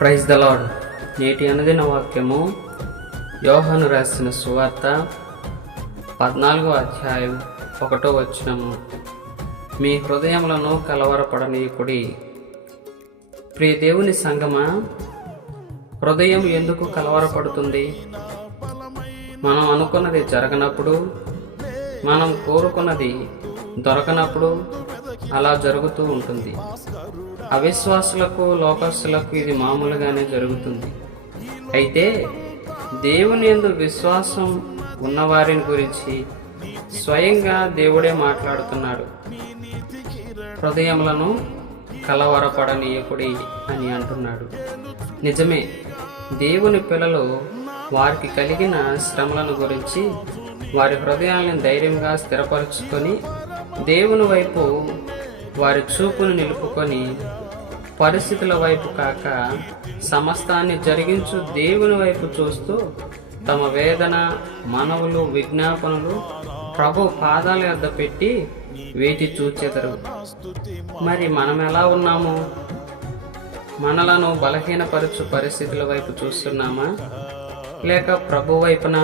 Praise the lord. నేటి అనుదిన వాక్యము యోహాను రాసిన సువార్త 14వ అధ్యాయం 1వ వచనము. మీ హృదయములను కలవరపడనీయకుడి. ప్రియ దేవుని సంగమా, హృదయం ఎందుకు కలవరపడుతుంది? మనం అనుకున్నది జరగనప్పుడు, మనం కోరుకున్నది దొరకనప్పుడు అలా జరుగుతూ ఉంటుంది. అవిశ్వాసులకు, లోకస్తులకు ఇది మామూలుగానే జరుగుతుంది. అయితే దేవుని యందు విశ్వాసం ఉన్నవారిని గురించి స్వయంగా దేవుడే మాట్లాడుతున్నాడు. హృదయములను కలవరపడనీయకుడి అని అంటున్నాడు. నిజమే, దేవుని పిల్లలు వారికి కలిగిన శ్రమలను గురించి వారి హృదయాలను ధైర్యంగా స్థిరపరుచుకొని దేవుని వైపు వారి చూపును నిలుపుకొని పరిస్థితుల వైపు కాక సమస్తాన్ని జరిగించు దేవుని వైపు చూస్తూ తమ వేదన, మనవులు, విజ్ఞాపనలు ప్రభు పాదాల యొద్ద పెట్టి వేచి చూచెదరు. మరి మనం ఎలా ఉన్నాము? మనలను బలహీనపరచు పరిస్థితుల వైపు చూస్తున్నామా, లేక ప్రభు వైపున